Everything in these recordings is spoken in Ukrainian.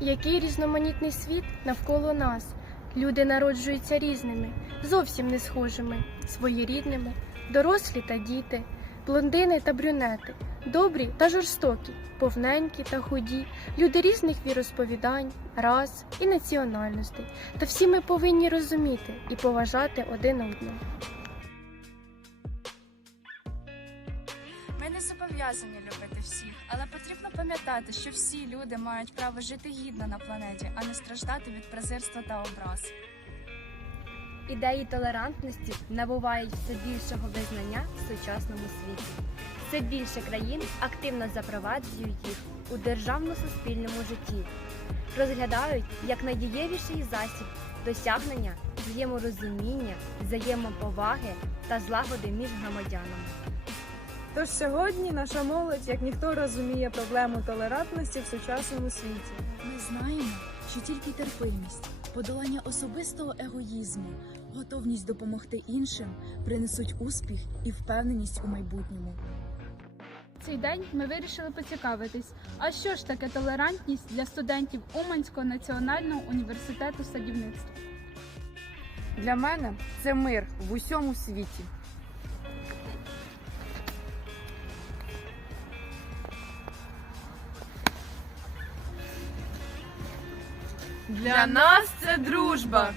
Який різноманітний світ навколо нас. Люди народжуються різними, зовсім не схожими, своєрідними, дорослі та діти, блондини та брюнети, добрі та жорстокі, повненькі та худі, люди різних віросповідань, рас і національностей. Та всі ми повинні розуміти і поважати один одного. Не зобов'язані любити всіх, але потрібно пам'ятати, що всі люди мають право жити гідно на планеті, а не страждати від презирства та образ. Ідеї толерантності набувають все більшого визнання в сучасному світі. Все більше країн активно запроваджують їх у державно-суспільному житті, розглядають як найдієвіший засіб досягнення взаєморозуміння, взаємоповаги та злагоди між громадянами. Тож сьогодні наша молодь як ніхто розуміє проблему толерантності в сучасному світі. Ми знаємо, що тільки терпимість, подолання особистого егоїзму, готовність допомогти іншим принесуть успіх і впевненість у майбутньому. Цей день ми вирішили поцікавитись, а що ж таке толерантність для студентів Уманського національного університету садівництва. Для мене це мир в усьому світі. Для нас це дружба.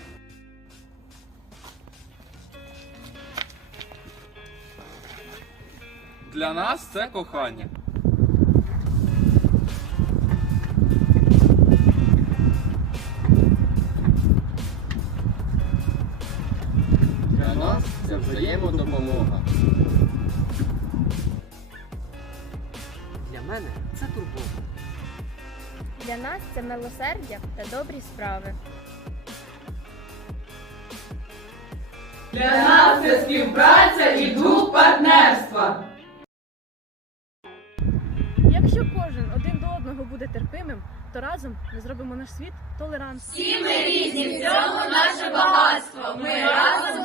Для нас це кохання. Для нас це взаємодопомога. Для мене це турбота. Для нас це милосердя та добрі справи. Для нас це співпраця і дух партнерства. Якщо кожен один до одного буде терпимим, то разом ми зробимо наш світ толерантним. Всі ми різні, в цьому наше багатство. Ми разом